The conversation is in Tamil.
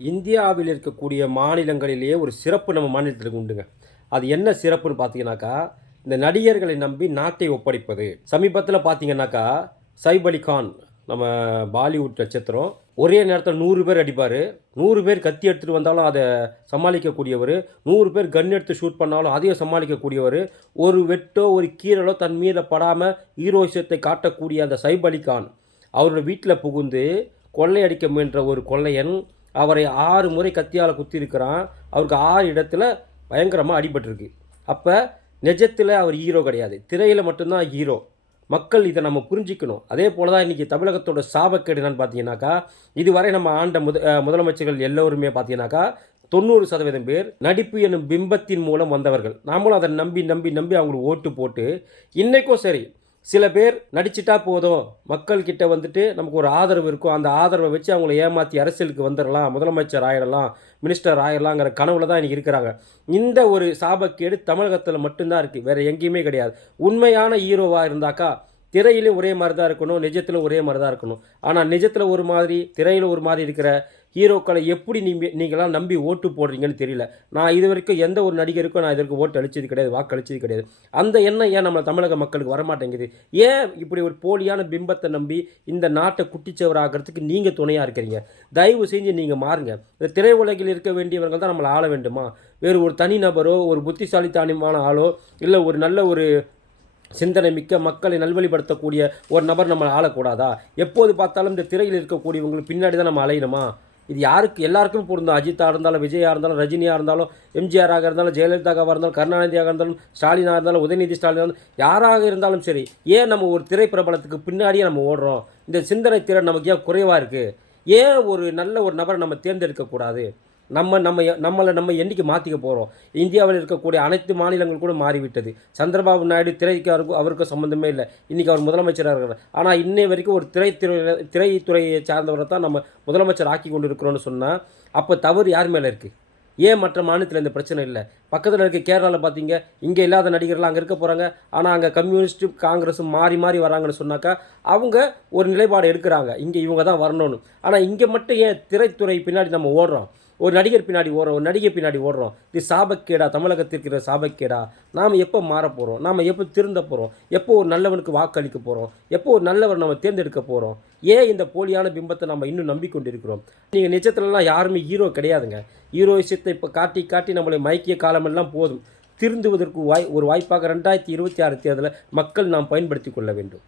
இந்தியாவில் இருக்கக்கூடிய மாநிலங்களிலேயே ஒரு சிறப்பு நம்ம மாநிலத்திற்கு உண்டுங்க. அது என்ன சிறப்புன்னு பார்த்தீங்கன்னாக்கா, இந்த நடிகர்களை நம்பி நாட்டை ஒப்படைப்பது. சமீபத்தில பார்த்தீங்கன்னாக்கா, சைஃப் அலி கான் நம்ம பாலிவுட் நட்சத்திரம். ஒரே நேரத்தில 100 பேர் அடிப்பாரு. 100 பேர் கத்தி எடுத்துட்டு வந்தாலும் அத சமாளிக்கக்கூடியவரு. 100 பேர் கன் எடுத்து ஷூட் பண்ணாலும் அதையும் சமாளிக்கக்கூடியவரு. ஒரு வெட்டோ, ஒரு கீறலோ தன் மீத படாம ஹீரோயிசத்தை காட்டக்கூடிய அந்த சைஃப் அலி கான், அவரோட வீட்ல புகுந்து கொள்ளையடிக்க முயன்ற ஒரு கொள்ளையன் அவரை 6 முறை கத்தியால் குத்தியிருக்கிறான். அவருக்கு 6 இடத்துல பயங்கரமாக அடிபட்டிருக்கு. அப்போ நிஜத்தில் அவர் ஹீரோ கிடையாது, திரையில் மட்டும்தான் ஹீரோ. மக்கள் இதை நம்ம புரிஞ்சிக்கணும். அதே போல் தான் இன்றைக்கி தமிழகத்தோட சாபக்கேடு என்னன்னு பார்த்தீங்கன்னாக்கா, இதுவரை நம்ம ஆண்ட முதலமைச்சர்கள் எல்லோருமே பார்த்தீங்கன்னாக்கா 90% பேர் நடிப்பு என்னும் பிம்பத்தின் மூலம் வந்தவர்கள். நாமளும் அதை நம்பி நம்பி நம்பி அவங்களுக்கு ஓட்டு போட்டு இன்றைக்கும் சரி, சில பேர் நடிச்சிட்டா போதும், மக்கள்கிட்ட வந்துட்டு நமக்கு ஒரு ஆதரவு இருக்கும், அந்த ஆதரவை வச்சு அவங்கள ஏமாற்றி அரசியலுக்கு வந்துடலாம், முதலமைச்சர் ஆயிடலாம், மினிஸ்டர் ஆயிடலாங்கிற கனவுல தான் இன்றைக்கி இருக்கிறாங்க. இந்த ஒரு சாபக்கேடு தமிழகத்தில் மட்டும்தான் இருக்குது, வேறு எங்கேயுமே கிடையாது. உண்மையான ஹீரோவாக இருந்தாக்கா திரையிலும் ஒரே மாதிரி தான் இருக்கணும், நிஜத்திலும் ஒரே மாதிரி தான் இருக்கணும். ஆனால் நிஜத்தில் ஒரு மாதிரி, திரையில் ஒரு மாதிரி இருக்கிற ஹீரோக்களை எப்படி நீங்களாம் நம்பி ஓட்டு போடுறீங்கன்னு தெரியல. நான் இது வரைக்கும் எந்த ஒரு நடிகருக்கும் நான் இதற்கு ஓட்டு அளித்தது கிடையாது, வாக்கு அளித்தது கிடையாது. அந்த எண்ணம் ஏன் நம்ம தமிழக மக்களுக்கு வரமாட்டேங்குது? ஏன் இப்படி ஒரு போலியான பிம்பத்தை நம்பி இந்த நாட்டை குட்டிச்சவராகிறதுக்கு நீங்கள் துணையாக இருக்கிறீங்க? தயவு செஞ்சு நீங்கள் மாறுங்க. இந்த திரையுலகில் இருக்க வேண்டியவர்கள் தான் நம்மளை ஆள வேண்டுமா? வேறு ஒரு தனிநபரோ, ஒரு புத்திசாலித்தனமான ஆளோ, இல்லை ஒரு நல்ல ஒரு சிந்தனை மிக்க மக்களை நல்வழிப்படுத்தக்கூடிய ஒரு நபர் நம்மளை ஆளக்கூடாதா? எப்போது பார்த்தாலும் இந்த திரையில் இருக்கக்கூடியவங்களுக்கு பின்னாடி தான் நம்ம அலையணுமா? இது யாருக்கு? எல்லாருக்கும் பொருந்தும். அஜித்தாக இருந்தாலும், விஜயாக இருந்தாலும், ரஜினியாக இருந்தாலும், எம்ஜிஆராக இருந்தாலும், ஜெயலலிதாவாக இருந்தாலும், கருணாநிதியாக இருந்தாலும், ஸ்டாலினாக இருந்தாலும், உதயநிதி ஸ்டாலினாக இருந்தாலும், யாராக இருந்தாலும் சரி, ஏன் நம்ம ஒரு திரை பிரபலத்துக்கு பின்னாடியே நம்ம ஓடுறோம்? இந்த சிந்தனை திறன் நமக்கு ஏன் குறைவாக இருக்குது? ஏன் ஒரு நல்ல ஒரு நபரை நம்ம தேர்ந்தெடுக்கக்கூடாது? நம்ம என்றைக்கு மாற்றிக்க போகிறோம்? இந்தியாவில் இருக்கக்கூடிய அனைத்து மாநிலங்கள் கூட மாறிவிட்டது. சந்திரபாபு நாயுடு திரைக்கு அவருக்கும் சம்மந்தமே இல்லை. இன்றைக்கி அவர் முதலமைச்சராக இருக்கிறார். ஆனால் இன்னை வரைக்கும் ஒரு திரைத்துறையை சார்ந்தவரை தான் நம்ம முதலமைச்சர் ஆக்கி கொண்டு இருக்கிறோன்னு சொன்னால், அப்போ தவறு யார் மேலே இருக்குது? ஏன் மற்ற மாநிலத்தில் இந்த பிரச்சனை இல்லை? பக்கத்தில் இருக்க கேரளாவில் பார்த்தீங்க, இங்கே இல்லாத நடிகர்கள் அங்கே இருக்க போகிறாங்க. ஆனால் அங்கே கம்யூனிஸ்ட்டும் காங்கிரஸும் மாறி மாறி வராங்கன்னு சொன்னாக்கா அவங்க ஒரு நிலைப்பாடு எடுக்கிறாங்க, இங்கே இவங்க தான் வரணும்னு. ஆனால் இங்கே மட்டும் ஏன் திரைத்துறை பின்னாடி நம்ம ஓடுறோம்? ஒரு நடிகர் பின்னாடி ஓடுறோம், ஒரு நடிகை பின்னாடி ஓடுறோம். இது சாபக்கேடா? தமிழகத்திற்கு இருக்கிற சாபக்கேடா? நாம் எப்போ மாற போகிறோம்? நாம் எப்போ திருந்த போகிறோம்? எப்போ ஒரு நல்லவனுக்கு வாக்களிக்க போகிறோம்? எப்போ ஒரு நல்லவர் நம்ம தேர்ந்தெடுக்க போகிறோம்? ஏன் இந்த போலியான பிம்பத்தை நம்ம இன்னும் நம்பிக்கொண்டிருக்கிறோம்? நீங்கள் நிஜத்துலலாம் யாருமே ஹீரோ கிடையாதுங்க. ஹீரோ விஷயத்தை இப்போ காட்டி காட்டி நம்மளை மயக்கிய காலமெல்லாம் போதும். திருந்துவதற்கு ஒரு வாய்ப்பாக 2026 தேர்தலை மக்கள் நாம் பயன்படுத்தி கொள்ள வேண்டும்.